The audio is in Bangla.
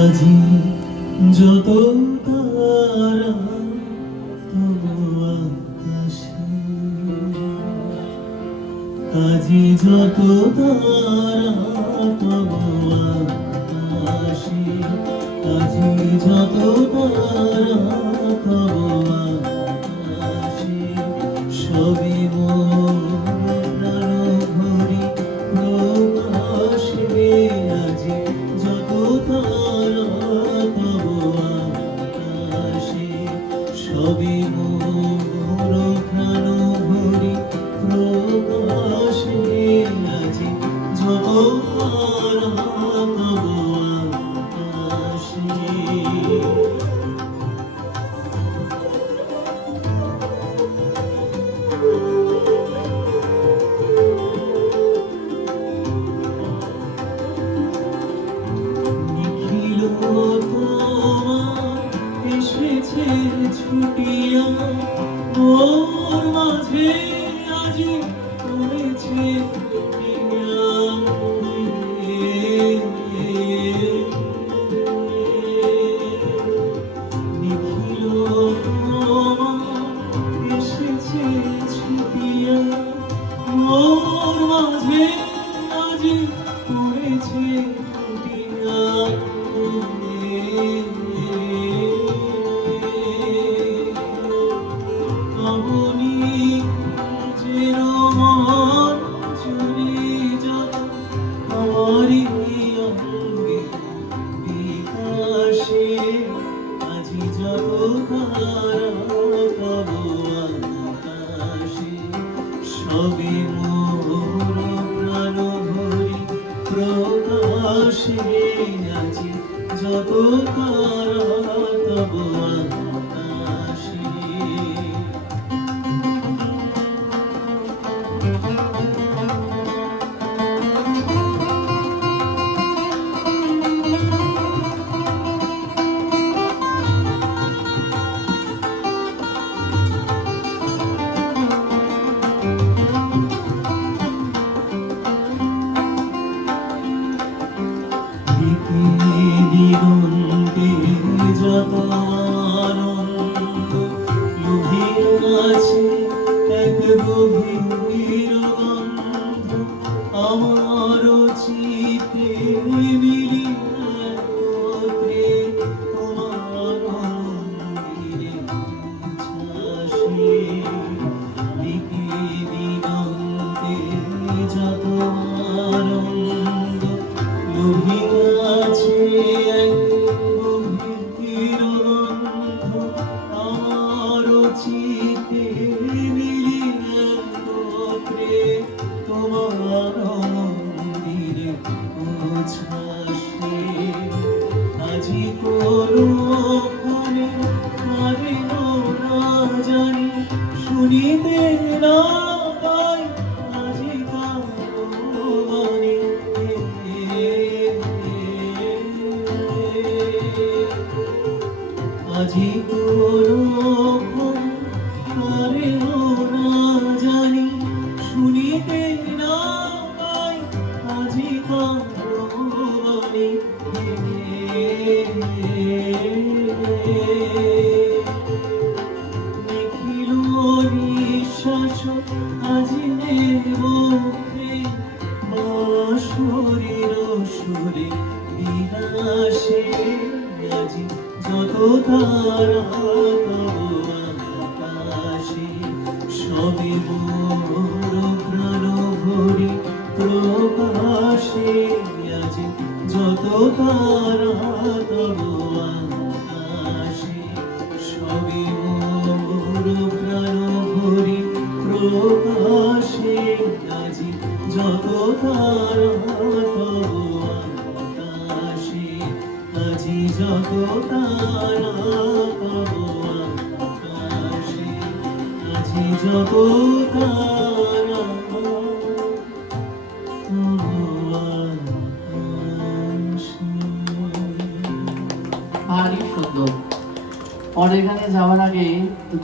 আজি যত তারা তবু আকাশে, আজি যত তারা তবু আকাশে, আজি যত তারা তবু আকাশে, সবই মোর প্রাণ ভরি প্রকাশে, আজি যত তারা তবু আকাশে, সবই মোর প্রাণ ভরি প্রকাশে, আজি যত তারা তবু আকাশে। এসেছে ছুটিয়া মোর মাঝে, আজি পড়েছে নিখিল এসেছে ছুটিয়া মোর মাঝে, আজি পড়েছে ছুটিয়া। আপনি যেন মন চুরি যত আমারই অঙ্গে বিকাশে, আজি যত তারা তবু আকাশে, সবই মোর প্রাণ ভরি প্রকাশে, আজি যত তারা তবু আকাশে। দিগন্তে যত আনন্দ লুভিয়ে আছে এক গভীর গন্ধ, আমার চিত্তে মিলিয়ে একত্রে তোমার মন্দিরে ছাসে। দিগন্তে যত আনন্দ লুভিয়ে আছে এক গভীর গন্ধ, আমার চিত্তে মিলিয়ে একত্রে তোমার মন্দিরে ছাসে। আজি কোনখানে কাঁদিল না জানি, শুনিতে না পাই আজি কারো বাণী। আজি কোনখানে না জানি, শুনিতে না পাই আজি কারো বাণী। নিখিল নিঃশ্বাস আজি মুখে, বাঁশরীর সুরে বিলাসে, আজি যত তারা তবু আকাশে, সবই মোর প্রাণ ভরি প্রকাশে, আজি যত তারা তবু আকাশে, সবই মোর প্রাণ ভরি প্রকাশে, আজি যত তারা তবু আকাশে, আজি যত তারা তবু আজি যত তারা ভারী সুন্দর। পরের গানে যাওয়ার আগে